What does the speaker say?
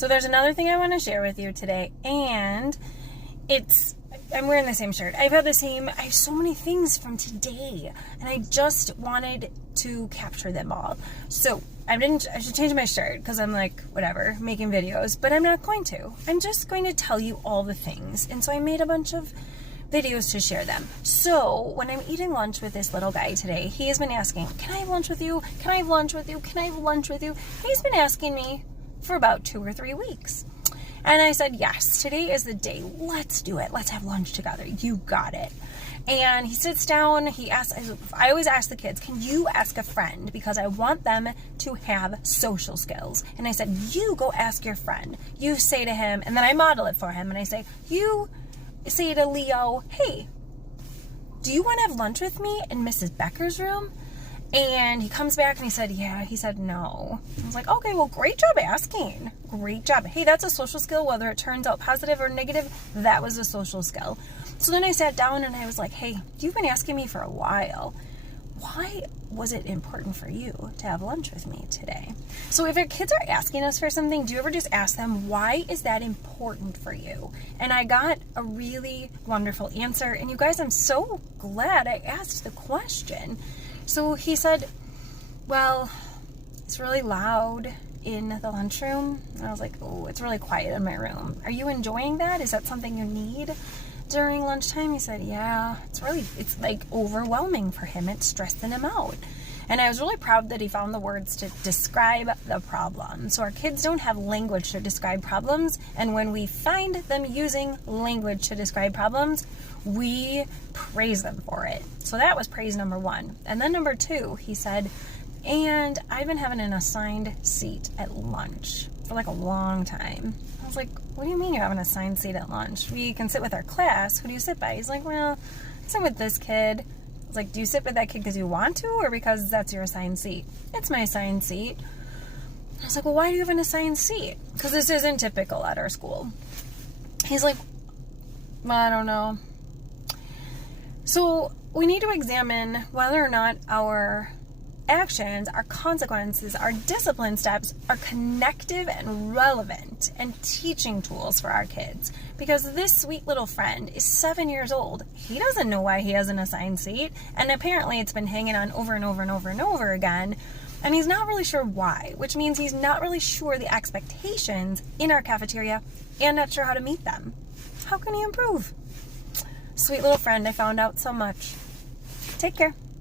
So there's another thing I want to share with you today, and I'm wearing the same shirt. I have so many things from today, and I just wanted to capture them all. So I should change my shirt because I'm like, whatever, making videos, but I'm not going to. I'm just going to tell you all the things. And so I made a bunch of videos to share them. So when I'm eating lunch with this little guy today, he has been asking, can I have lunch with you? Can I have lunch with you? Can I have lunch with you? He's been asking me for about 2 or 3 weeks. And I said, yes, today is the day. Let's do it. Let's have lunch together. You got it. And he sits down. I always ask the kids, can you ask a friend? Because I want them to have social skills. And I said, you go ask your friend. You say to him, and then I model it for him. And I say, you say to Leo, hey, do you want to have lunch with me in Mrs. Becker's room? And he comes back and he said, yeah. He said, no. I was like, okay, well, great job asking. Great job. Hey, that's a social skill. Whether it turns out positive or negative, that was a social skill. So then I sat down and I was like, hey, you've been asking me for a while. Why was it important for you to have lunch with me today? So if your kids are asking us for something, do you ever just ask them, why is that important for you? And I got a really wonderful answer. And you guys, I'm so glad I asked the question. So he said, well, it's really loud in the lunchroom. And I was like, oh, it's really quiet in my room. Are you enjoying that? Is that something you need during lunchtime? He said, yeah, it's like overwhelming for him. It's stressing him out. And I was really proud that he found the words to describe the problem. So our kids don't have language to describe problems. And when we find them using language to describe problems, we praise them for it. So that was praise number 1. And then number 2, he said, and I've been having an assigned seat at lunch for like a long time. I was like, what do you mean you have an assigned seat at lunch? We can sit with our class. Who do you sit by? He's like, well, I sit with this kid. I was like, do you sit with that kid because you want to or because that's your assigned seat? It's my assigned seat. I was like, well, why do you have an assigned seat? Because this isn't typical at our school. He's like, well, I don't know. So we need to examine whether or not our actions, our consequences, our discipline steps are connective and relevant and teaching tools for our kids. Because this sweet little friend is 7 years old. He doesn't know why he has an assigned seat, and apparently it's been hanging on over and over and over and over again, and he's not really sure why, which means he's not really sure the expectations in our cafeteria and not sure how to meet them. How can he improve? Sweet little friend, I found out so much. Take care.